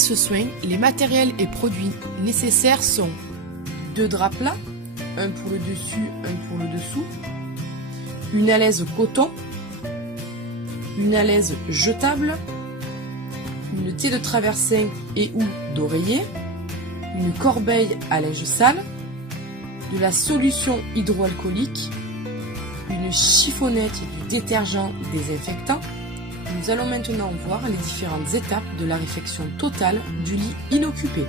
ce soin, les matériels et produits nécessaires sont 2 draps plats, un pour le dessus, un pour le dessous, une alaise coton, une alaise jetable, une thé de traversin et ou d'oreiller, une corbeille à linge sale, de la solution hydroalcoolique, une chiffonnette du détergent désinfectant. Nous allons maintenant voir les différentes étapes de la réfection totale du lit inoccupé.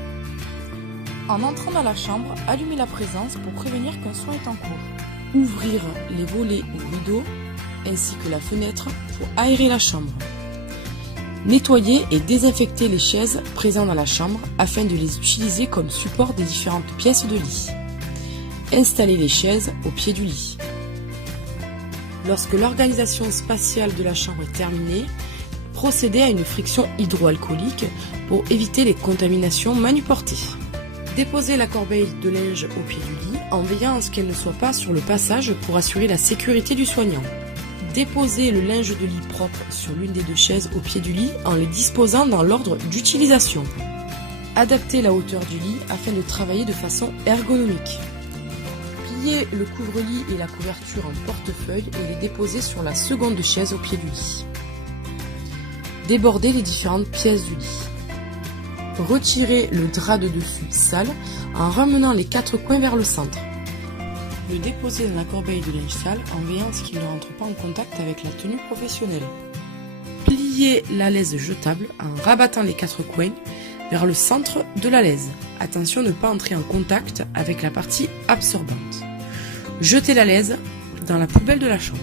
En entrant dans la chambre, allumez la présence pour prévenir qu'un soin est en cours. Ouvrir les volets ou rideaux ainsi que la fenêtre pour aérer la chambre. Nettoyer et désinfecter les chaises présentes dans la chambre afin de les utiliser comme support des différentes pièces de lit. Installer les chaises au pied du lit. Lorsque l'organisation spatiale de la chambre est terminée, procédez à une friction hydroalcoolique pour éviter les contaminations manuportées. Déposez la corbeille de linge au pied du lit en veillant à ce qu'elle ne soit pas sur le passage pour assurer la sécurité du soignant. Déposez le linge de lit propre sur l'une des 2 chaises au pied du lit en les disposant dans l'ordre d'utilisation. Adaptez la hauteur du lit afin de travailler de façon ergonomique. Pliez le couvre-lit et la couverture en portefeuille et les déposez sur la seconde chaise au pied du lit. Débordez les différentes pièces du lit. Retirez le drap de dessus sale en ramenant les 4 coins vers le centre. Le déposer dans la corbeille de linge sale en veillant à ce qu'il ne rentre pas en contact avec la tenue professionnelle. Pliez l'alaise jetable en rabattant les 4 coins vers le centre de l'alaise. Attention à ne pas entrer en contact avec la partie absorbante. Jetez l'alaise dans la poubelle de la chambre.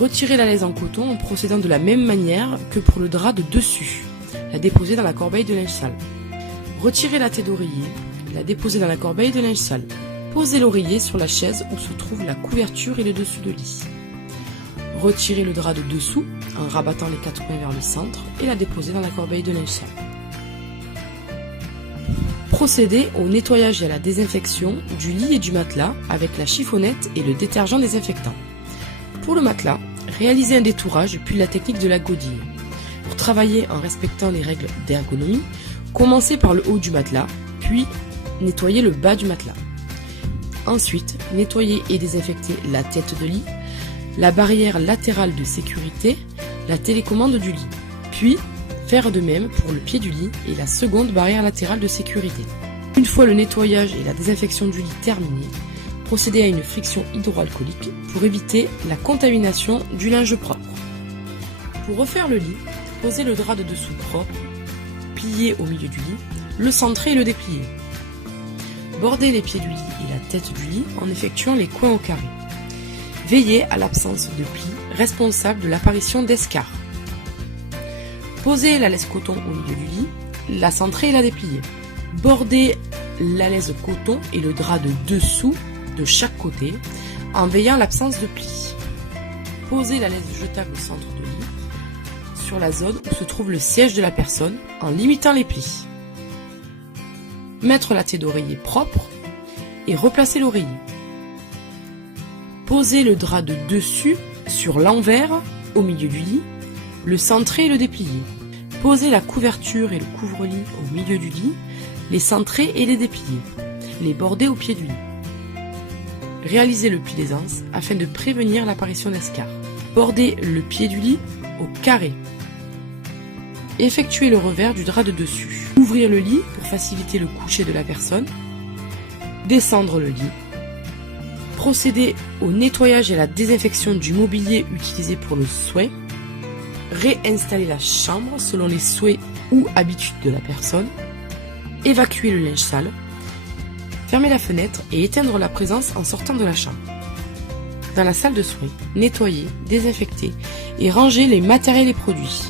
Retirez l'alaise en coton en procédant de la même manière que pour le drap de dessus. La déposer dans la corbeille de linge sale. Retirez la thé d'oreiller, la déposer dans la corbeille de linge sale. Posez l'oreiller sur la chaise où se trouve la couverture et le dessus de lit. Retirez le drap de dessous en rabattant les 4 coins vers le centre et la déposer dans la corbeille de linge sale. Procédez au nettoyage et à la désinfection du lit et du matelas avec la chiffonnette et le détergent désinfectant. Pour le matelas, réalisez un détourage puis la technique de la godille. Pour travailler en respectant les règles d'ergonomie, commencez par le haut du matelas, puis nettoyez le bas du matelas. Ensuite, nettoyez et désinfectez la tête de lit, la barrière latérale de sécurité, la télécommande du lit. Puis, faire de même pour le pied du lit et la seconde barrière latérale de sécurité. Une fois le nettoyage et la désinfection du lit terminés, procédez à une friction hydroalcoolique pour éviter la contamination du linge propre. Pour refaire le lit, posez le drap de dessous propre, pliez au milieu du lit, le centrer et le déplier. Bordez les pieds du lit et la tête du lit en effectuant les coins au carré. Veillez à l'absence de plis responsable de l'apparition d'escarres. Posez l'alaise coton au milieu du lit, la centrer et la déplier. Bordez l'alaise coton et le drap de dessous de chaque côté en veillant à l'absence de plis. Posez l'alaise jetable au centre de lit sur la zone où se trouve le siège de la personne en limitant les plis. Mettre la thé d'oreiller propre et replacer l'oreiller. Posez le drap de dessus sur l'envers au milieu du lit, le centrer et le déplier. Posez la couverture et le couvre-lit au milieu du lit, les centrer et les déplier. Les border au pied du lit. Réalisez le pli d'aisance afin de prévenir l'apparition d'escarres. Bordez le pied du lit au carré. Effectuez le revers du drap de dessus. Ouvrir le lit pour faciliter le coucher de la personne. Descendre le lit. Procéder au nettoyage et à la désinfection du mobilier utilisé pour le soin. Réinstaller la chambre selon les souhaits ou habitudes de la personne. Évacuer le linge sale. Fermer la fenêtre et éteindre la présence en sortant de la chambre. Dans la salle de soins, nettoyer, désinfecter et ranger les matériels et produits.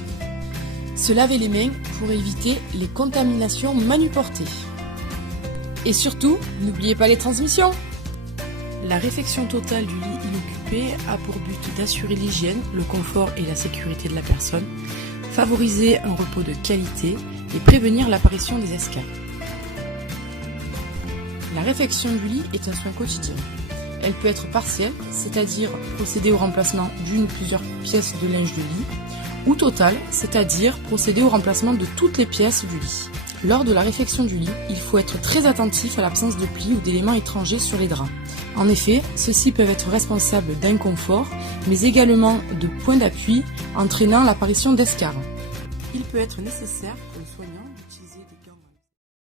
Se laver les mains pour éviter les contaminations manuportées. Et surtout, n'oubliez pas les transmissions. La réfection totale du lit inoccupé a pour but d'assurer l'hygiène, le confort et la sécurité de la personne, favoriser un repos de qualité et prévenir l'apparition des escarres. La réfection du lit est un soin quotidien. Elle peut être partielle, c'est-à-dire procéder au remplacement d'une ou plusieurs pièces de linge de lit, ou totale, c'est-à-dire procéder au remplacement de toutes les pièces du lit. Lors de la réfection du lit, il faut être très attentif à l'absence de plis ou d'éléments étrangers sur les draps. En effet, ceux-ci peuvent être responsables d'inconfort, mais également de points d'appui entraînant l'apparition d'escarres. Il peut être nécessaire